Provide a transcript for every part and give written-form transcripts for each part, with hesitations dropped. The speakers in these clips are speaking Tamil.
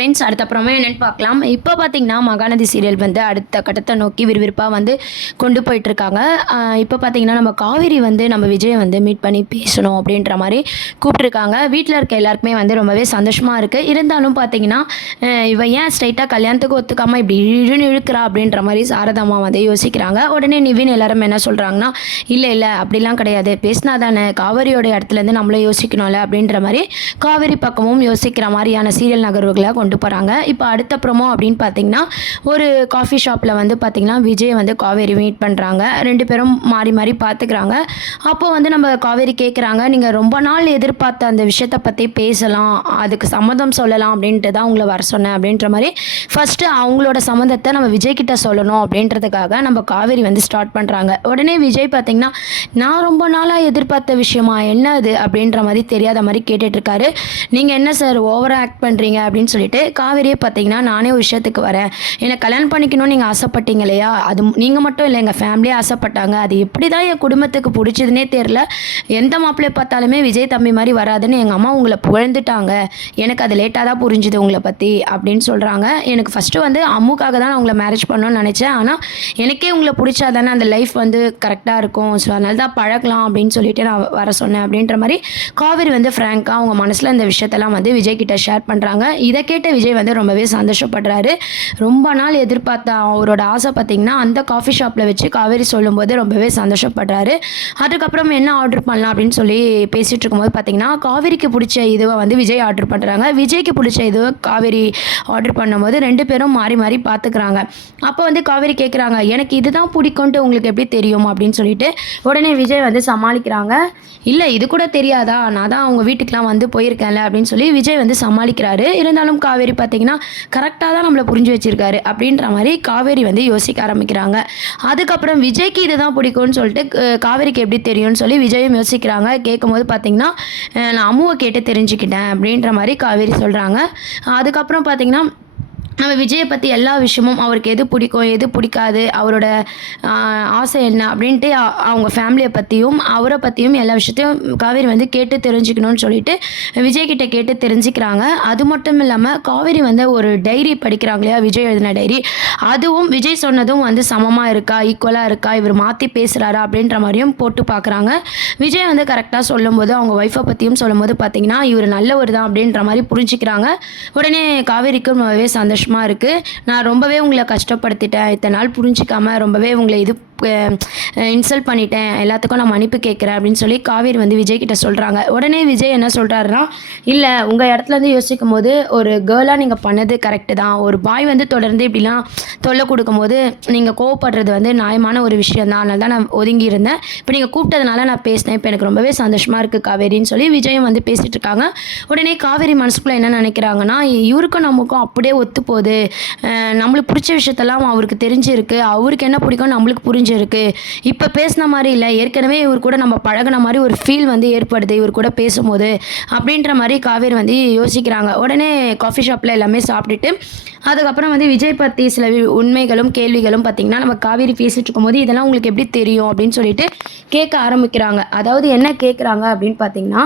ஃப்ரெண்ட்ஸ் அடுத்தப்புறமா என்னென்னு பார்க்கலாம். இப்போ பார்த்தீங்கன்னா மகாநதி சீரியல் வந்து அடுத்த கட்டத்தை நோக்கி விறுவிறுப்பாக வந்து கொண்டு போயிட்டுருக்காங்க. இப்போ பார்த்தீங்கன்னா நம்ம காவேரி வந்து நம்ம விஜயை வந்து மீட் பண்ணி பேசணும் அப்படின்ற மாதிரி கூப்பிட்ருக்காங்க. வீட்டில் இருக்க எல்லாருக்குமே வந்து ரொம்பவே சந்தோஷமாக இருக்குது. இருந்தாலும் பார்த்தீங்கன்னா இவ ஏன் ஸ்ட்ரைட்டாக கல்யாணத்துக்கு ஒத்துக்காமல் இப்படி இழுக்கிறா அப்படின்ற மாதிரி சாரதாமா வந்து யோசிக்கிறாங்க. உடனே நிவின் எல்லாரும் என்ன சொல்கிறாங்கன்னா, இல்லை அப்படிலாம் கிடையாது, பேசினா தானே காவேரியோட இடத்துலேருந்து நம்மளே யோசிக்கணும்ல அப்படின்ற மாதிரி காவேரி பக்கமும் யோசிக்கிற மாதிரியான சீரியல் நகர்வுகளை கொண்டு போகிறாங்க. இப்போ அடுத்த ப்ரோமோ அப்படின்னு பார்த்தீங்கன்னா, ஒரு காஃபி ஷாப்பில் வந்து பார்த்தீங்கன்னா விஜய் வந்து காவேரி மீட் பண்ணுறாங்க. ரெண்டு பேரும் மாறி மாறி பார்த்துக்கிறாங்க. அப்போ வந்து நம்ம காவேரி கேட்குறாங்க, நீங்கள் ரொம்ப நாள் எதிர்பார்த்த அந்த விஷயத்தை பற்றி பேசலாம், அதுக்கு சம்மதம் சொல்லலாம் அப்படின்ட்டு தான் உங்களை வர சொன்னேன் அப்படின்ற மாதிரி ஃபஸ்ட்டு அவங்களோட சம்மந்தத்தை நம்ம விஜய் கிட்ட சொல்லணும் அப்படின்றதுக்காக நம்ம காவேரி வந்து ஸ்டார்ட் பண்ணுறாங்க. உடனே விஜய் பார்த்தீங்கன்னா, நான் ரொம்ப நாளாக எதிர்பார்த்த விஷயமா என்ன அது அப்படின்ற மாதிரி தெரியாத மாதிரி கேட்டுட்ருக்காரு. நீங்கள் என்ன சார் ஓவராக ஆக்ட் பண்ணுறீங்க அப்படின்னு சொல்லிட்டு காவேரியே பார்த்தீங்கன்னா, நானே ஒரு விஷயத்துக்கு வரேன், என்னை கல்யாணம் பண்ணிக்கணும்னு நீங்கள் ஆசைப்பட்டீங்க இல்லையா, அது நீங்கள் மட்டும் இல்லை, எங்கள் ஃபேமிலியே ஆசைப்பட்டாங்க. அது எப்படி தான் என் குடும்பத்துக்கு பிடிச்சதுன்னே தெரில, எந்த மாப்பிள்ளையை பார்த்தாலுமே விஜய் தம்பி மாதிரி வராதுன்னு எங்கள் அம்மா உங்களை புகழ்ந்துட்டாங்க, எனக்கு அது லேட்டாக தான் புரிஞ்சுது உங்களை பற்றி அப்படின்னு சொல்கிறாங்க. எனக்கு ஃபஸ்ட்டு வந்து அம்முக்காக தான் நான் உங்களை மேரேஜ் பண்ணணும்னு நினச்சேன், ஆனால் எனக்கே உங்களை பிடிச்சா தானே அந்த லைஃப் வந்து கரெக்டாக இருக்கும், ஸோ அதனால தான் பழகலாம் அப்படின்னு சொல்லிட்டு நான் வர சொன்னேன் அப்படின்ற மாதிரி காவேரி வந்து ஃப்ராங்காக அவங்க மனசில் இந்த விஷயத்தெல்லாம் வந்து விஜய் கிட்ட ஷேர் பண்ணுறாங்க. இதை கேட்ட விஜய் வந்து ரொம்பவே சந்தோஷப்படுறாரு. ரொம்ப நாள் எதிர்பார்த்த அவரோட ஆசை பார்த்திங்கன்னா அந்த காஃபி ஷாப்பில் வச்சு காவேரி சொல்லும்போது ரொம்பவே சந்தோஷப்படுறாரு. அதுக்கப்புறம் என்ன ஆர்டர் பண்ணலாம் அப்படின்னு சொல்லி பேசிகிட்டு இருக்கும்போது பார்த்திங்கன்னா காவேரிக்கு பிடிச்ச இதுவை வந்து விஜய் ஆர்டர் பண்ணுறாங்க. விஜய்க்கு பிடிச்ச இதுவை காவேரி ஆர்டர் பண்ணும்போது ரெண்டு பேரும் மாறி மாறி பார்த்துக்கிறாங்க. அப்போ வந்து காவேரி கேட்குறாங்க, எனக்கு இதுதான் பிடிக்கும்ட்டு உங்களுக்கு எப்படி தெரியும் அப்படின்னு சொல்லிட்டு உடனே விஜய் வந்து சமாளிக்கிறாங்க. இல்லை இது கூட தெரியாதா, நான் தான் அவங்க வீட்டுக்கெலாம் வந்து போயிருக்கேன்ல அப்படின்னு சொல்லி விஜய் வந்து சமாளிக்கிறாரு. இருந்தாலும் காவேரி பார்த்தீங்கன்னா கரெக்டாக தான் நம்மளை புரிஞ்சு வச்சிருக்காரு அப்படின்ற மாதிரி காவேரி வந்து யோசிக்க ஆரம்பிக்கிறாங்க. அதுக்கப்புறம் விஜய்க்கு இதுதான் பிடிக்கும்னு சொல்லிட்டு காவேரிக்கு எப்படி தெரியும்னு சொல்லி விஜயும் யோசிக்கிறாங்க. கேட்கும்போது பார்த்தீங்கன்னா, நான் அம்முவை கேட்டு தெரிஞ்சுக்கிட்டேன் அப்படின்ற மாதிரி காவேரி சொல்கிறாங்க. அதுக்கப்புறம் பார்த்தீங்கன்னா நம்ம விஜயை பற்றி எல்லா விஷயமும், அவருக்கு எது பிடிக்கும் எது பிடிக்காது, அவரோட ஆசை என்ன அப்படின்ட்டு அவங்க ஃபேமிலியை பற்றியும் அவரை பற்றியும் எல்லா விஷயத்தையும் காவேரி வந்து கேட்டு தெரிஞ்சுக்கணும்னு சொல்லிட்டு விஜய்கிட்ட கேட்டு தெரிஞ்சுக்கிறாங்க. அது மட்டும் இல்லாமல் காவேரி வந்து ஒரு டைரி படிக்கிறாங்க இல்லையா, விஜய் எழுதின டைரி, அதுவும் விஜய் சொன்னதும் வந்து சமமாக இருக்கா, ஈக்குவலாக இருக்கா, இவர் மாற்றி பேசுகிறாரா அப்படின்ற மாதிரியும் போட்டு பார்க்குறாங்க. விஜய் வந்து கரெக்டாக சொல்லும்போது அவங்க ஒய்ஃபை பற்றியும் சொல்லும்போது பார்த்தீங்கன்னா இவர் நல்லவர் தான் அப்படின்ற மாதிரி புரிஞ்சுக்கிறாங்க. உடனே காவேரிக்கும் ரொம்பவே சந்தோஷமாக இருக்குது. நான் ரொம்பவே உங்களை கஷ்டப்படுத்திட்டேன், இத்தனை நாள் புரிஞ்சிக்காமல் ரொம்பவே உங்களை இன்சல்ட் பண்ணிட்டேன், எல்லாத்துக்கும் நான் மன்னிப்பு கேட்குறேன் அப்படின்னு சொல்லி காவேரி வந்து விஜய் கிட்ட சொல்கிறாங்க. உடனே விஜய் என்ன சொல்கிறாருன்னா, இல்லை உங்கள் இடத்துலேருந்து யோசிக்கும் போது ஒரு கேர்ளாக நீங்கள் பண்ணது கரெக்டு தான், ஒரு பாய் வந்து தொடர்ந்து இப்படிலாம் தொல்லை கொடுக்கும்போது நீங்கள் கோவப்படுறது வந்து நியாயமான ஒரு விஷயம் தான், அதனால தான் நான் ஒதுங்கி இருந்தேன், இப்போ நீங்கள் கூப்பிட்டதுனால நான் பேசினேன், இப்போ எனக்கு ரொம்பவே சந்தோஷமாக இருக்குது காவேரின்னு சொல்லி விஜயம் வந்து பேசிகிட்டு இருக்காங்க. உடனே காவேரி மனசுக்குள்ளே என்ன நினைக்கிறாங்கன்னா, இவருக்கும் நமக்கும் அப்படியே ஒத்து போகுது, நம்மளுக்கு பிடிச்ச விஷயத்தெல்லாம் அவருக்கு தெரிஞ்சிருக்கு, அவருக்கு என்ன பிடிக்கும் நம்மளுக்கு புரிஞ்சிருக்கு, இப்போ பேசின மாதிரி இல்லை, ஏற்கனவே இவர் கூட நம்ம பழகின மாதிரி ஒரு ஃபீல் வந்து ஏற்படுது இவர் கூட பேசும்போது அப்படின்ற மாதிரி காவேரி வந்து யோசிக்கிறாங்க. உடனே காஃபி ஷாப்பில் எல்லாமே சாப்பிட்டுட்டு அதுக்கப்புறம் வந்து விஜய் பற்றி சில உண்மைகளும் கேள்விகளும் பார்த்திங்கன்னா நம்ம காவேரி பேசிகிட்டு இருக்கும்போது இதெல்லாம் உங்களுக்கு எப்படி தெரியும் அப்படின்னு சொல்லிட்டு கேட்க ஆரம்பிக்கிறாங்க. அதாவது என்ன கேட்குறாங்க அப்படின்னு பார்த்தீங்கன்னா,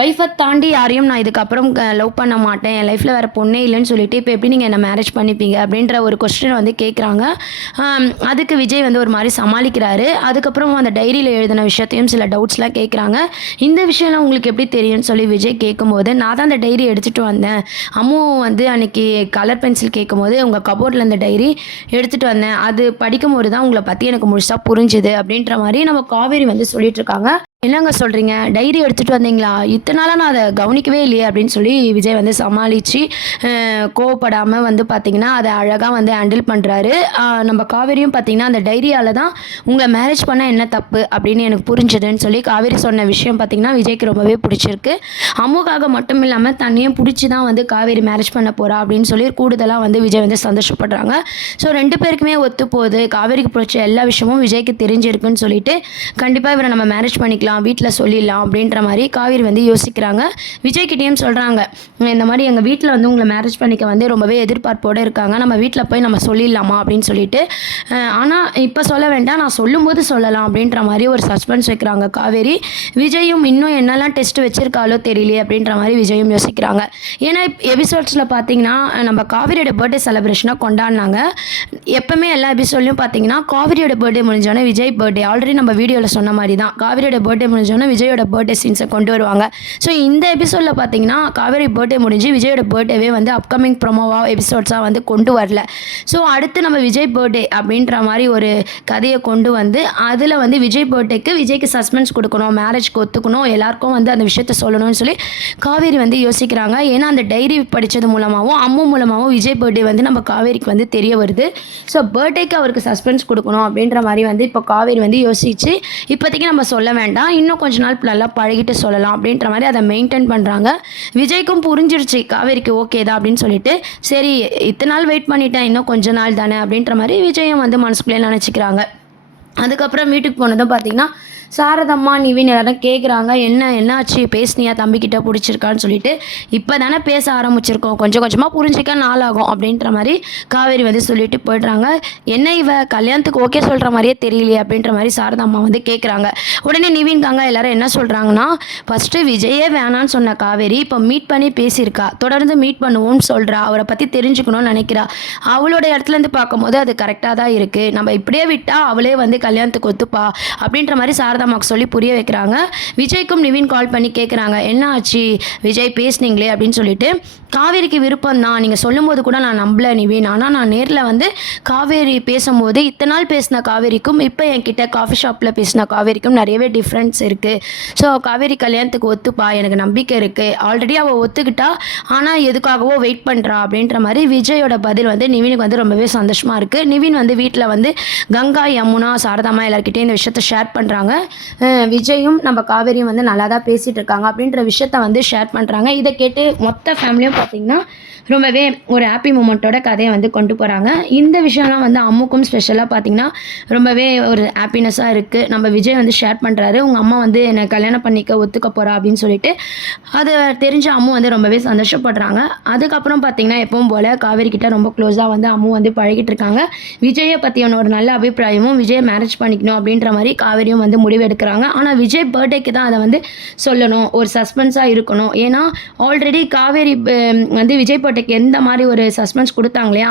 ஒய்ஃபை தாண்டி யாரையும் நான் இதுக்கப்புறம் லவ் பண்ண மாட்டேன், என் லைஃப்பில் வேறு பொண்ணே இல்லைன்னு சொல்லிட்டு இப்போ எப்படி நீங்கள் என்னை மேரேஜ் பண்ணிப்பீங்க அப்படின்ற ஒரு கொஸ்டின் வந்து கேட்குறாங்க. அதுக்கு விஜய் வந்து ஒரு மாதிரி சமாளிக்கிறாரு. அதுக்கப்புறம் அந்த டைரியில் எழுதின விஷயத்தையும் சில டவுட்ஸ்லாம் கேட்குறாங்க. இந்த விஷயம்லாம் உங்களுக்கு எப்படி தெரியும்னு சொல்லி விஜய் கேட்கும்போது, நான் தான் அந்த டைரி எடுத்துகிட்டு வந்தேன், அம்மு வந்து அன்றைக்கி கலர் பென்சில் கேட்கும்போது உங்கள் கபோர்டில் அந்த டைரி எடுத்துகிட்டு வந்தேன், அது படிக்கும்போது தான் உங்களை பற்றி எனக்கு முழுசாக புரிஞ்சுது அப்படின்ற மாதிரி நம்ம காவேரி வந்து சொல்லிகிட்ருக்காங்க. என்னங்க சொல்கிறீங்க, டைரி எடுத்துகிட்டு வந்தீங்களா, இத்தனை நாளாக நான் அதை கவனிக்கவே இல்லையே அப்படின்னு சொல்லி விஜய் வந்து சமாளித்து கோவப்படாமல் வந்து பார்த்திங்கன்னா அதை அழகாக வந்து ஹேண்டில் பண்ணுறாரு. நம்ம காவேரியும் பார்த்திங்கன்னா அந்த டைரியால் தான் உங்களை மேரேஜ் பண்ண என்ன தப்பு அப்படின்னு எனக்கு புரிஞ்சுதுன்னு சொல்லி காவேரி சொன்ன விஷயம் பார்த்திங்கன்னா விஜய்க்கு ரொம்பவே பிடிச்சிருக்கு. அம்முக்காக மட்டும் இல்லாமல் தன்னையும் பிடிச்சி தான் வந்து காவேரி மேரேஜ் பண்ண போகிறா அப்படின்னு சொல்லி கூடுதலாக வந்து விஜய் வந்து சந்தோஷப்படுறாங்க. ஸோ ரெண்டு பேருக்குமே ஒத்து போகுது, காவேரிக்கு பிடிச்ச எல்லா விஷயமும் விஜய்க்கு தெரிஞ்சிருக்குன்னு சொல்லிட்டு கண்டிப்பாக இவரை நம்ம மேரேஜ் பண்ணிக்கலாம், வீட்டில் சொல்லிடலாம் அப்படின்ற மாதிரி காவேரி வந்து யோசிக்கிறாங்க. விஜய்கிட்டேயும் சொல்கிறாங்க, இந்த மாதிரி எங்கள் வீட்டில் வந்து உங்களை மேரேஜ் பண்ணிக்க வந்து ரொம்பவே எதிர்பார்ப்போடு இருக்காங்க, நம்ம வீட்டில் போய் நம்ம சொல்லிடலாமா அப்படின்னு சொல்லிட்டு. ஆனால் இப்போ சொல்ல வேண்டாம், நான் சொல்லும்போது சொல்லலாம் அப்படின்ற மாதிரி ஒரு சஸ்பென்ஸ் வைக்கிறாங்க காவேரி. விஜயும் இன்னும் என்னெல்லாம் டெஸ்ட் வச்சுருக்காலோ தெரியலையே அப்படின்ற மாதிரி விஜயும் யோசிக்கிறாங்க. ஏன்னா எபிசோட்ஸில் பார்த்தீங்கன்னா நம்ம காவேரியோட பர்த்டே செலிப்ரேஷனாக கொண்டாடினாங்க. எப்போவுமே எல்லா எபிசோட்லையும் பார்த்தீங்கன்னா காவேரியோட பர்த்டே முடிஞ்சோடனே விஜய் பர்த்டே, ஆல்ரெடி நம்ம வீடியோவில் சொன்ன மாதிரி தான் காவேரியோட பர்த்டே முடிஞ்சோடனே விஜயோட பர்த்டே சீன்ஸை கொண்டு வருவாங்க. ஸோ இந்த எபிசோடில் பார்த்தீங்கன்னா காவேரி பர்த்டே முடிஞ்சு விஜயோட பர்த்டேவே வந்து அப்கமிங் ப்ரொமோவாக எபிசோட்ஸாக வந்து கொண்டு வரல. ஸோ அடுத்து நம்ம விஜய் பர்த்டே அப்படின்ற மாதிரி ஒரு கதையை கொண்டு வந்து அதில் வந்து விஜய் பர்த்டேக்கு விஜய்க்கு சஸ்பென்ஸ் கொடுக்கணும், மேரேஜ்க்கு ஒத்துக்கணும், எல்லாருக்கும் வந்து அந்த விஷயத்த சொல்லணும்னு சொல்லி காவேரி வந்து யோசிக்கிறாங்க. ஏன்னா அந்த டைரி படித்தது மூலமாகவும் அம்மு மூலமாகவும் விஜய் பர்த்டே வந்து நம்ம காவேரிக்கு வந்து தெரிய வருது. ஸோ பர்த்டேக்கு அவருக்கு சஸ்பென்ஸ் கொடுக்கணும் அப்படின்ற மாதிரி வந்து இப்போ காவேரி வந்து யோசிச்சு இப்போதைக்கு நம்ம சொல்ல வேண்டாம், இன்னும் கொஞ்ச நாள் நல்லா பழகிட்டு சொல்லலாம் அப்படின்ற மாதிரி அதை மெயின்டைன் பண்ணுறாங்க. விஜய்க்கும் புரிஞ்சிருச்சு காவேரிக்கு ஓகே தான் அப்படின்னு சொல்லிட்டு, சரி இத்தனை நாள் வெயிட் பண்ணிட்டேன், இன்னும் கொஞ்ச நாள் தானே அப்படின்ற மாதிரி விஜயும் வந்து மனசுக்குள்ளே நினச்சிக்கிறாங்க. அதுக்கப்புறம் வீட்டுக்கு போனதும் பார்த்திங்கன்னா சாரதம்மா நிவின் எல்லாரும் கேட்குறாங்க, என்னாச்சு பேசுனியா தம்பிக்கிட்ட பிடிச்சிருக்கான்னு சொல்லிட்டு. இப்போ தானே பேச ஆரம்பிச்சிருக்கோம், கொஞ்சம் கொஞ்சமாக புரிஞ்சிக்க நாளாகும் அப்படின்ற மாதிரி காவேரி வந்து சொல்லிட்டு போய்ட்றாங்க. என்ன இவ கல்யாணத்துக்கு ஓகே சொல்கிற மாதிரியே தெரியலையே அப்படின்ற மாதிரி சாரதம்மா வந்து கேட்குறாங்க. உடனே நிவின்காங்க எல்லாரும் என்ன சொல்கிறாங்கன்னா, ஃபஸ்ட்டு விஜயே வேணான்னு சொன்ன காவேரி இப்போ மீட் பண்ணி பேசியிருக்கா, தொடர்ந்து மீட் பண்ணுவோம்னு சொல்கிறா, அவரை பற்றி தெரிஞ்சுக்கணும்னு நினைக்கிறா. அவளோட இடத்துலேருந்து பார்க்கும்போது அது கரெக்டாக தான் இருக்குது, நம்ம இப்படியே விட்டால் அவளே வந்து கல்யாணத்துக்கு ஒத்துப்பா அப்படின்ற மாதிரி சாரதாமாக்கு சொல்லி புரிய வைக்கிறாங்க. விஜய்க்கும் நிவின் கால் பண்ணி கேட்குறாங்க, என்ன ஆச்சு விஜய் பேசுனீங்களே அப்படின்னு சொல்லிட்டு. காவேரிக்கு விருப்பம் தான், நீங்கள் சொல்லும்போது கூட நான் நம்பல நிவின், ஆனால் நான் நேரில் வந்து காவேரி பேசும்போது இத்தனை நாள் பேசின காவேரிக்கும் இப்போ என்கிட்ட காஃபி ஷாப்பில் பேசின காவேரிக்கும் நிறையவே டிஃப்ரென்ஸ் இருக்குது. ஸோ காவேரி கல்யாணத்துக்கு ஒத்துப்பா, எனக்கு நம்பிக்கை இருக்குது, ஆல்ரெடி அவள் ஒத்துக்கிட்டா, ஆனால் எதுக்காகவோ வெயிட் பண்ணுறா அப்படின்ற மாதிரி விஜயோட பதில் வந்து நிவினுக்கு வந்து ரொம்பவே சந்தோஷமாக இருக்குது. நிவின் வந்து வீட்டில் வந்து கங்கா, யமுனா, சாரதாமா எல்லாருக்கிட்டையும் இந்த விஷயத்தை ஷேர் பண்ணுறாங்க. விஜயும் நம்ம காவேரியும் வந்து நல்லா தான் பேசிகிட்டு இருக்காங்க அப்படின்ற விஷயத்த வந்து ஷேர் பண்ணுறாங்க. இதை கேட்டு மொத்த ஃபேமிலியும் பார்த்திங்கன்னா ரொம்பவே ஒரு ஹாப்பி மூமெண்ட்டோட கதையை வந்து கொண்டு போகிறாங்க. இந்த விஷயம்லாம் வந்து அம்முக்கும் ஸ்பெஷலாக பார்த்திங்கன்னா ரொம்பவே ஒரு ஹாப்பினஸ்ஸாக இருக்குது. நம்ம விஜய் வந்து ஷேர் பண்ணுறாரு, உங்கள் அம்மா வந்து என்னை கல்யாணம் பண்ணிக்க ஒத்துக்க போகிறா அப்படின்னு சொல்லிட்டு. அது தெரிஞ்ச அம்மு வந்து ரொம்பவே சந்தோஷப்படுறாங்க. அதுக்கப்புறம் பார்த்திங்கன்னா எப்பவும் போல் காவேரி கிட்ட ரொம்ப க்ளோஸாக வந்து அம்மு வந்து பழகிட்டு இருக்காங்க. விஜயை பற்றியான ஒரு நல்ல அபிப்பிராயமும் விஜயை மேரேஜ் பண்ணிக்கணும் அப்படின்ற மாதிரி காவேரியும் வந்து முடிவு எடுக்கிறாங்க. ஆனால் விஜய் பர்த்டேக்கு தான் அதை வந்து சொல்லணும், ஒரு சஸ்பென்ஸாக இருக்கணும். ஏன்னா ஆல்ரெடி காவேரி வந்து விஜய் பர்த்டேக்கு எந்த மாதிரி ஒரு சஸ்பென்ஸ் கொடுத்தாங்க இல்லையா,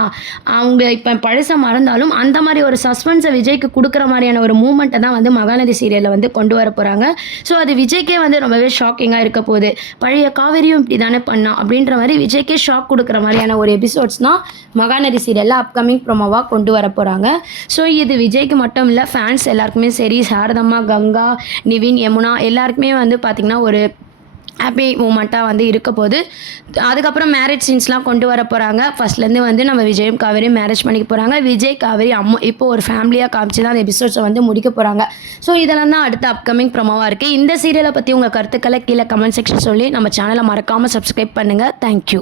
அவங்க இப்போ பழச மறந்தாலும் அந்த மாதிரி ஒரு சஸ்பென்ஸை விஜய்க்கு கொடுக்குற மாதிரியான ஒரு மூமெண்ட்டை தான் வந்து மகாநதி சீரியலில் வந்து கொண்டு வர போகிறாங்க. ஸோ அது விஜய்க்கே வந்து ரொம்பவே ஷாக்கிங்காக இருக்க போகுது. பழைய காவேரியும் இப்படி தானே பண்ணா அப்படின்ற மாதிரி விஜய்க்கே ஷாக் கொடுக்குற மாதிரியான ஒரு எபிசோட்ஸ் தான் மகாநதி சீரியலில் அப்கமிங் ப்ரோமோவாக கொண்டு வர போகிறாங்க. ஸோ இது விஜய்க்கு மட்டும் இல்லை, ஃபேன்ஸ் எல்லாருக்குமே சரி, சாரதம்மா, கங்கா, நிவின், யமுனா எல்லாருக்குமே வந்து பார்த்திங்கன்னா ஒரு ஹாப்பி மூமெண்ட்டாக வந்து இருக்க போது. அதுக்கப்புறம் மேரேஜ் சீன்ஸ்லாம் கொண்டு வர போகிறாங்க. ஃபஸ்ட்லேருந்து வந்து நம்ம விஜயும் காவேரியும் மேரேஜ் பண்ணிக்க போகிறாங்க. விஜய், காவேரி, அம்மா இப்போ ஒரு ஃபேமிலியாக காமிச்சு தான் அந்த எபிசோட்ஸை வந்து முடிக்க போகிறாங்க. ஸோ இதெல்லாம் தான் அடுத்த அப்கமிங் ப்ரோமோவாக இருக்குது. இந்த சீரியலை பற்றி உங்கள் கருத்துக்களை கீழே கமெண்ட் செக்ஷன் சொல்லி நம்ம சேனலை மறக்காமல் சப்ஸ்கிரைப் பண்ணுங்கள். தேங்க்யூ.